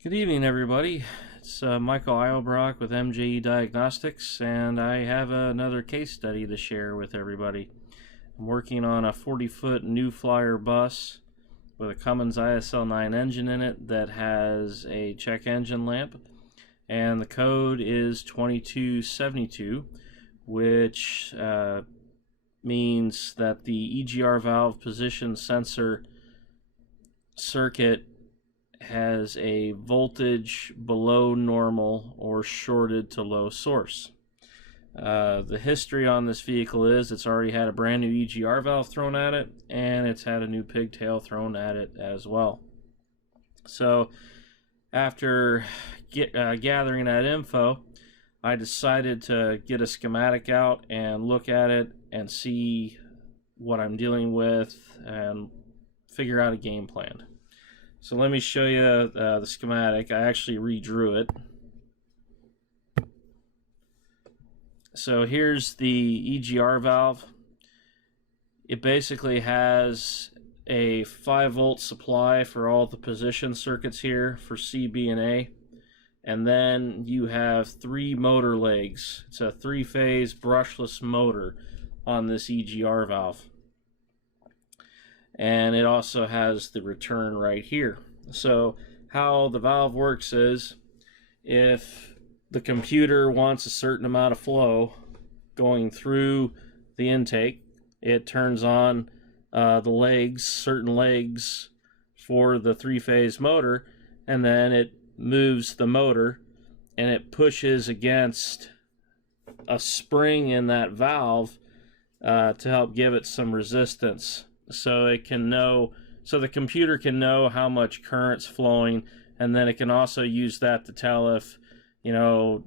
Good evening, everybody. It's Michael Eilbrock with MJE Diagnostics, and I have another case study to share with everybody. I'm working on a 40-foot New Flyer bus with a Cummins ISL9 engine in it that has a check engine lamp, and the code is 2272, which means that the Egr valve position sensor circuit has a voltage below normal or shorted to low source. The history on this vehicle is it's already had a brand new Egr valve thrown at it, and it's had a new pigtail thrown at it as well. So after gathering that info, I decided to get a schematic out and look at it and see what I'm dealing with and figure out a game plan. So let me show you the schematic. I actually redrew it. So here's the Egr valve. It basically has a 5-volt supply for all the position circuits here for C, B, and A. And then you have 3 motor legs. It's a 3-phase brushless motor on this Egr valve. And it also has the return right here. So how the valve works is, if the computer wants a certain amount of flow going through the intake, it turns on the legs, certain legs for the 3-phase motor, and then it moves the motor and it pushes against a spring in that valve to help give it some resistance. So it can know, so the computer can know how much current's flowing, and then it can also use that to tell if, you know,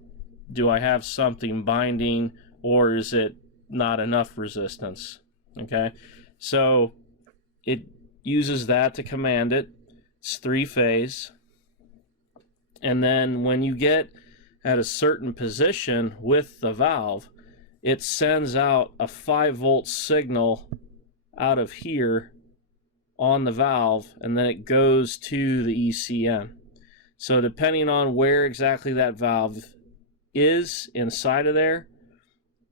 do I have something binding or is it not enough resistance? Okay, so it uses that to command it. It's 3-phase, and then when you get at a certain position with the valve, it sends out a 5-volt signal out of here on the valve, and then it goes to the ECM. So depending on where exactly that valve is inside of there,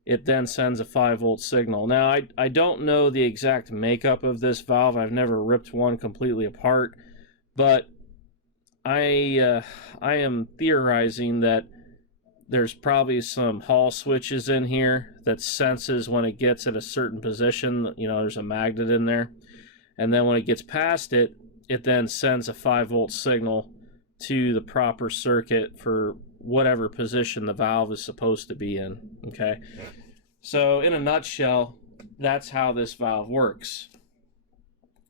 it then sends a 5-volt signal. Now I don't know the exact makeup of this valve. I've never ripped one completely apart, but I am theorizing that there's probably some Hall switches in here that senses when it gets at a certain position. You know, there's a magnet in there. And then when it gets past it, it then sends a 5-volt signal to the proper circuit for whatever position the valve is supposed to be in. Okay? So in a nutshell, that's how this valve works.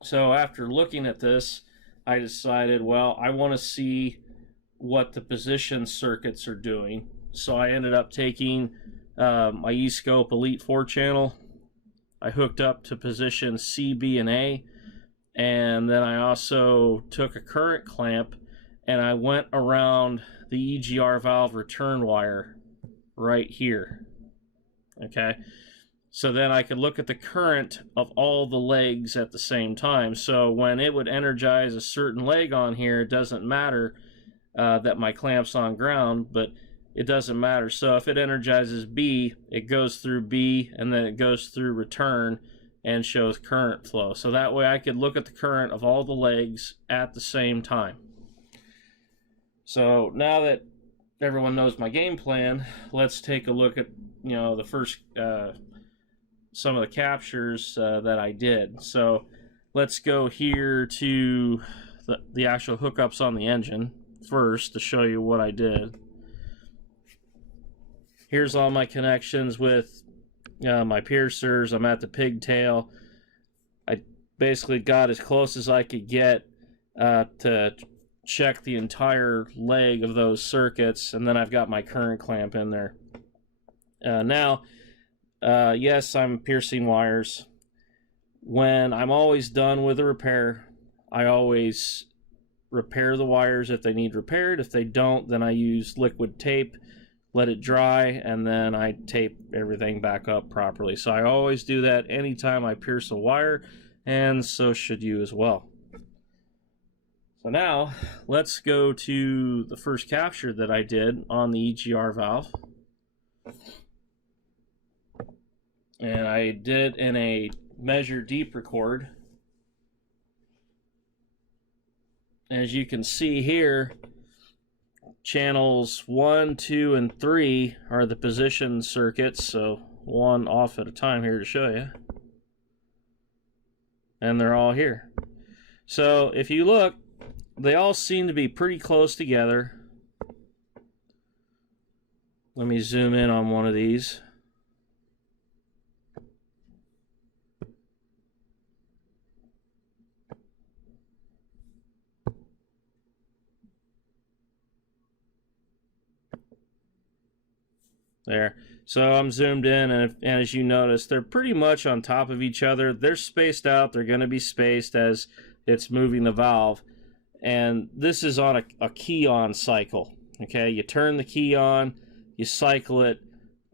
So after looking at this, I decided, well, I want to see what the position circuits are doing. So I ended up taking my eScope Elite 4 channel. I hooked up to position C, B, and A. And then I also took a current clamp and I went around the Egr valve return wire right here. Okay. So then I could look at the current of all the legs at the same time. So when it would energize a certain leg on here, it doesn't matter that my clamp's on ground, but it doesn't matter. So if it energizes B, it goes through B, and then it goes through return and shows current flow. So that way I could look at the current of all the legs at the same time. So now that everyone knows my game plan, let's take a look at, you know, the first some of the captures that I did. So let's go here to the actual hookups on the engine first to show you what I did. Here's all my connections with my piercers. I'm at the pigtail. I basically got as close as I could get to check the entire leg of those circuits, and then I've got my current clamp in there. Now, yes, I'm piercing wires. When I'm always done with a repair, I always repair the wires if they need repaired. If they don't, then I use liquid tape, let it dry, and then I tape everything back up properly. So I always do that anytime I pierce a wire, and so should you as well. So now let's go to the first capture that I did on the Egr valve. And I did it in a measure deep record. As you can see here, channels 1, 2, and 3 are the position circuits, so one off at a time here to show you. And they're all here. So if you look, they all seem to be pretty close together. Let me zoom in on one of these. There. So I'm zoomed in, and as you notice, they're pretty much on top of each other. They're spaced out. They're going to be spaced as it's moving the valve. And this is on a key on cycle. Okay, you turn the key on, you cycle it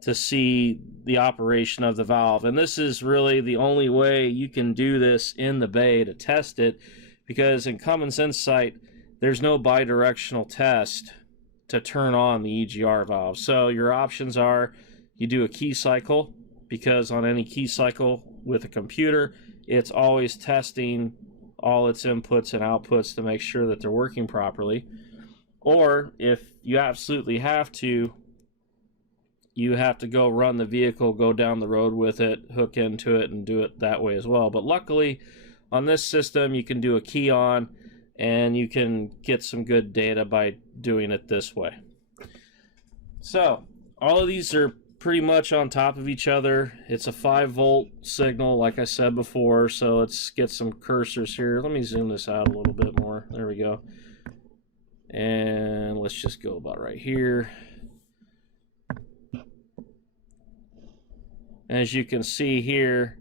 to see the operation of the valve. And this is really the only way you can do this in the bay to test it, because in Common Sense Sight, there's no bidirectional test to turn on the Egr valve. So your options are you do a key cycle, because on any key cycle with a computer, it's always testing all its inputs and outputs to make sure that they're working properly. Or if you absolutely have to, you have to go run the vehicle, go down the road with it, hook into it, and do it that way as well. But luckily on this system you can do a key on, and you can get some good data by doing it this way. So all of these are pretty much on top of each other. It's a 5-volt signal, like I said before, so let's get some cursors here. Let me zoom this out a little bit more. There we go. And let's just go about right here. As you can see here,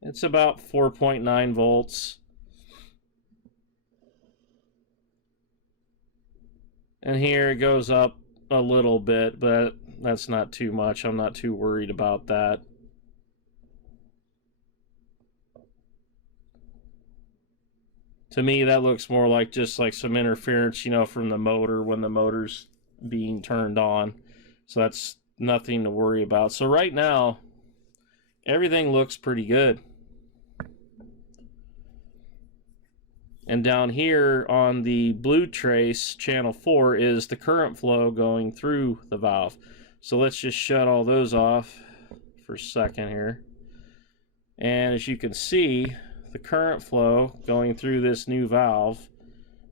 it's about 4.9 volts. And here it goes up a little bit, but that's not too much. I'm not too worried about that. To me, that looks more like just like some interference, you know, from the motor when the motor's being turned on. So that's nothing to worry about. So right now, everything looks pretty good. And down here on the blue trace, channel 4, is the current flow going through the valve. So let's just shut all those off for a second here. And as you can see, the current flow going through this new valve,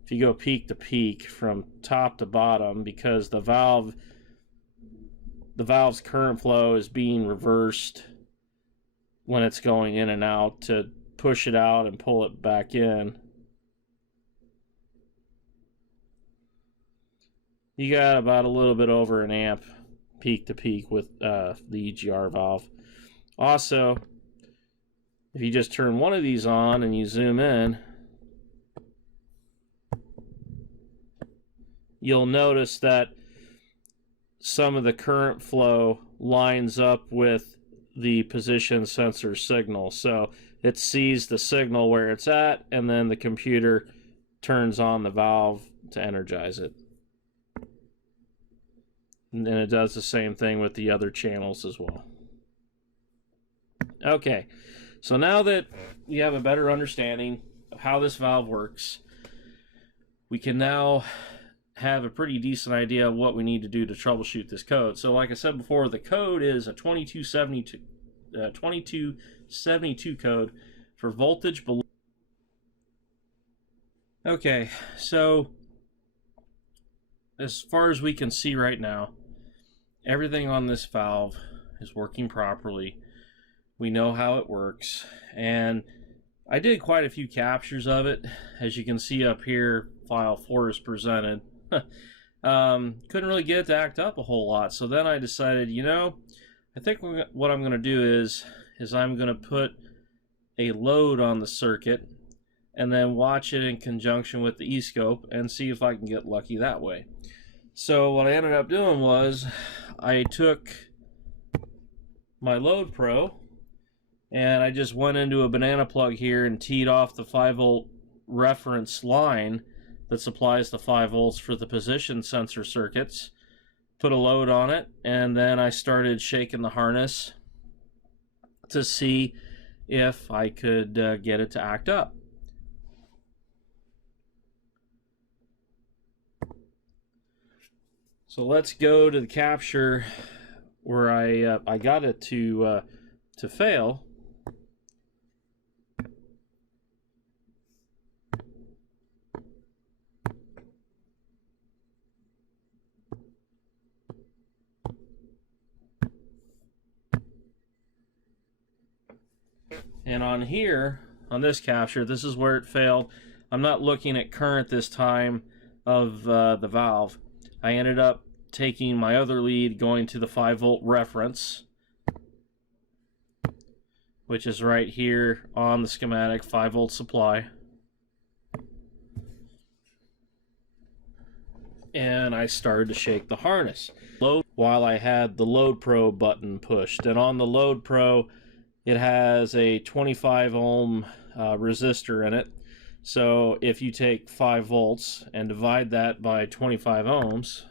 if you go peak to peak from top to bottom, because the valve's current flow is being reversed when it's going in and out to push it out and pull it back in. You got about a little bit over an amp peak to peak with the Egr valve. Also, if you just turn one of these on and you zoom in, you'll notice that some of the current flow lines up with the position sensor signal. So it sees the signal where it's at, and then the computer turns on the valve to energize it. And then it does the same thing with the other channels as well. Okay, so now that we have a better understanding of how this valve works, we can now have a pretty decent idea of what we need to do to troubleshoot this code. So like I said before, the code is a 2272 code for voltage below. Okay, so as far as we can see right now, everything on this valve is working properly. We know how it works, and I did quite a few captures of it. As you can see up here, file 4 is presented. Couldn't really get it to act up a whole lot, so then I decided, you know, I think what I'm going to do is I'm going to put a load on the circuit and then watch it in conjunction with the e-scope and see if I can get lucky that way. So what I ended up doing was I took my load pro and I just went into a banana plug here and teed off the 5-volt reference line that supplies the 5 volts for the position sensor circuits, put a load on it, and then I started shaking the harness to see if I could get it to act up. So let's go to the capture where I got it to fail. And on here, on this capture, this is where it failed. I'm not looking at current this time of the valve. I ended up taking my other lead, going to the 5 volt reference, which is right here on the schematic, 5 volt supply. And I started to shake the harness while I had the load pro button pushed. And on the load pro, it has a 25 ohm resistor in it. So if you take 5 volts and divide that by 25 ohms,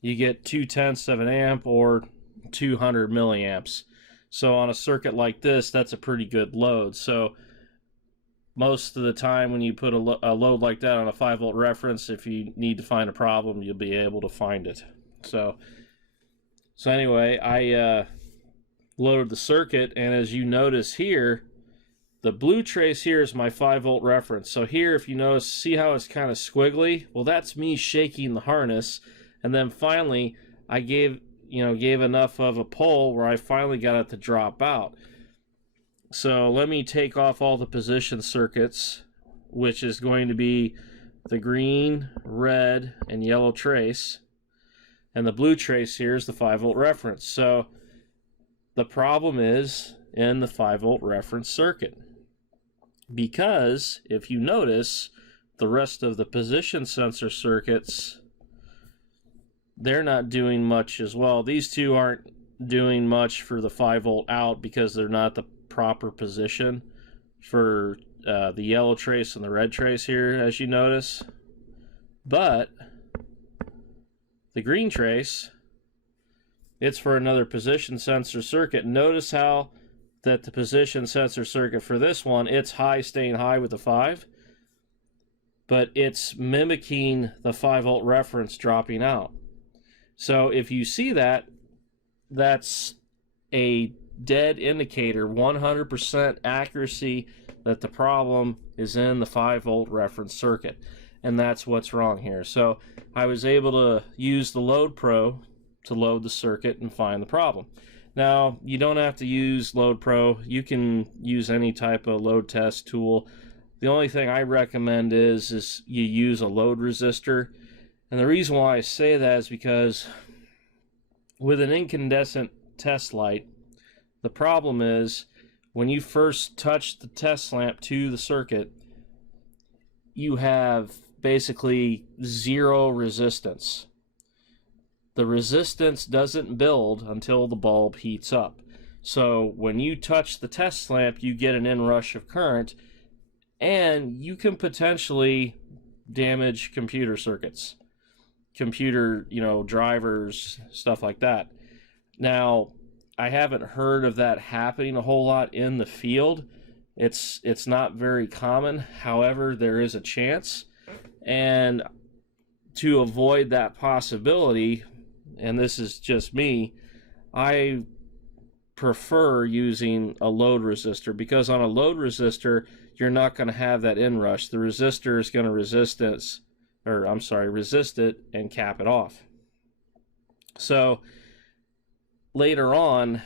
you get 2/10 of an amp or 200 milliamps. So on a circuit like this, that's a pretty good load. So most of the time when you put a load like that on a 5 volt reference, if you need to find a problem, you'll be able to find it. So anyway, I loaded the circuit, and as you notice here, the blue trace here is my 5 volt reference. So here, if you notice, see how it's kind of squiggly? Well, that's me shaking the harness. And then finally, I gave enough of a pull where I finally got it to drop out. So let me take off all the position circuits, which is going to be the green, red, and yellow trace. And the blue trace here is the 5 volt reference. So the problem is in the 5 volt reference circuit. Because if you notice, the rest of the position sensor circuits, they're not doing much as well. These two aren't doing much for the 5 volt out because they're not the proper position for the yellow trace and the red trace here, as you notice. But the green trace, it's for another position sensor circuit. Notice how that the position sensor circuit for this one, it's high, staying high with the 5, but it's mimicking the 5 volt reference dropping out. So if you see that, that's a dead indicator, 100% accuracy that the problem is in the 5 volt reference circuit. And that's what's wrong here. So I was able to use the load pro to load the circuit and find the problem. Now, you don't have to use load pro. You can use any type of load test tool. The only thing I recommend is you use a load resistor. And the reason why I say that is because with an incandescent test light, the problem is when you first touch the test lamp to the circuit, you have basically zero resistance. The resistance doesn't build until the bulb heats up. So when you touch the test lamp, you get an inrush of current, and you can potentially damage computer circuits, computer, drivers, stuff like that. Now, I haven't heard of that happening a whole lot in the field. It's not very common. However, there is a chance. And to avoid that possibility, and this is just me, I prefer using a load resistor, because on a load resistor, you're not going to have that inrush. The resistor is going to resist it and cap it off. So later on,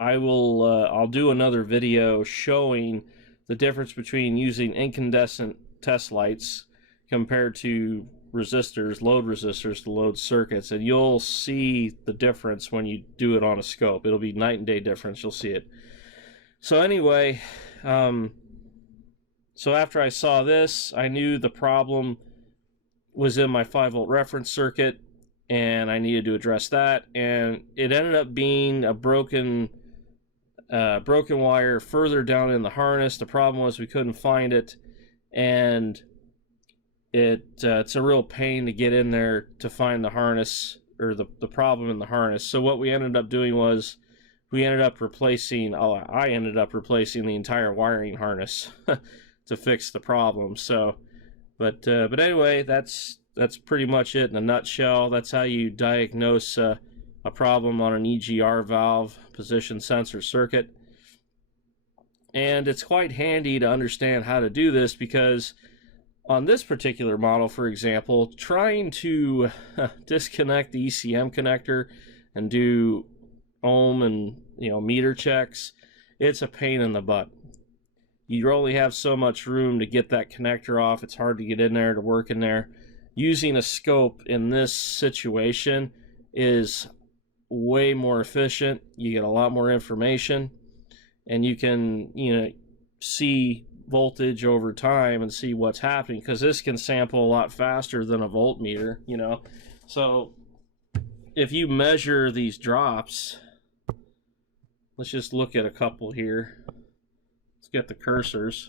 I'll do another video showing the difference between using incandescent test lights compared to resistors, load resistors to load circuits, and you'll see the difference when you do it on a scope. It'll be night and day difference. You'll see it. So anyway, so after I saw this, I knew the problem was in my 5-volt reference circuit, and I needed to address that. And it ended up being a broken wire further down in the harness. The problem was we couldn't find it, and it's a real pain to get in there to find the harness, or the problem in the harness. So what we ended up doing was I ended up replacing the entire wiring harness to fix the problem. So, but anyway, that's pretty much it in a nutshell. That's how you diagnose a problem on an EGR valve position sensor circuit. And it's quite handy to understand how to do this, because on this particular model, for example, trying to disconnect the ECM connector and do ohm and meter checks, it's a pain in the butt. You only have so much room to get that connector off. It's hard to get in there, to work in there. Using a scope in this situation is way more efficient. You get a lot more information, and you can see voltage over time and see what's happening, because this can sample a lot faster than a voltmeter. So if you measure these drops, let's just look at a couple here. Let's get the cursors.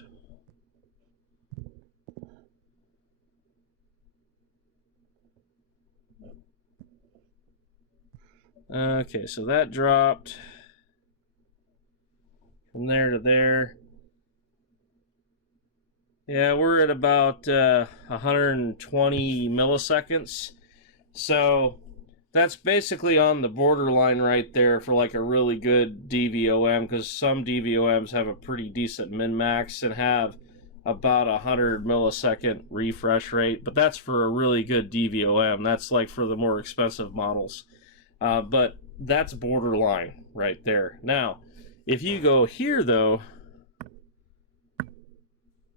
Okay, so that dropped from there to there. Yeah, we're at about 120 milliseconds. So that's basically on the borderline right there for like a really good DVOM, because some DVOMs have a pretty decent min-max and have about 100 millisecond refresh rate, but that's for a really good DVOM. That's like for the more expensive models. But that's borderline right there. Now, if you go here though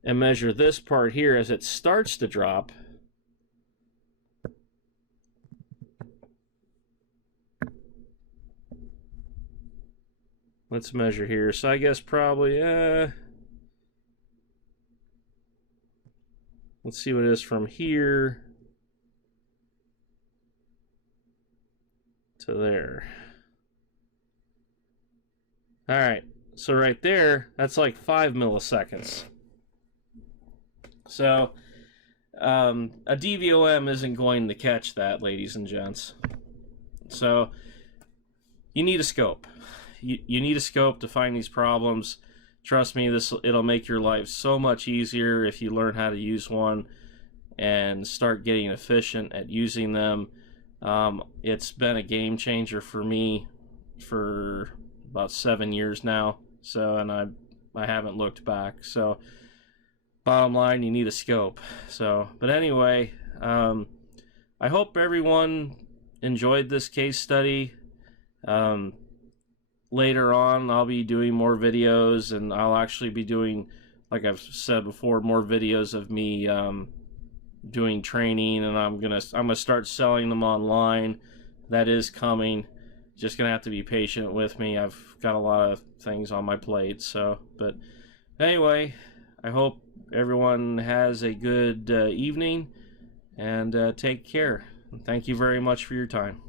and measure this part here as it starts to drop, let's measure here. So I guess probably let's see what it is from here to there. All right, so right there, that's like 5 milliseconds. So a DVOM isn't going to catch that, ladies and gents. So you need a scope. You need a scope to find these problems. Trust me, it'll make your life so much easier if you learn how to use one and start getting efficient at using them. It's been a game changer for me for about 7 years now. So, and I haven't looked back. So, bottom line, you need a scope. So, but anyway, I hope everyone enjoyed this case study. Later on, I'll be doing more videos, and I'll actually be doing, like I've said before, more videos of me doing training, and I'm gonna start selling them online. That is coming. Just gonna have to be patient with me. I've got a lot of things on my plate. So, but anyway, I hope everyone has a good evening, and take care. Thank you very much for your time.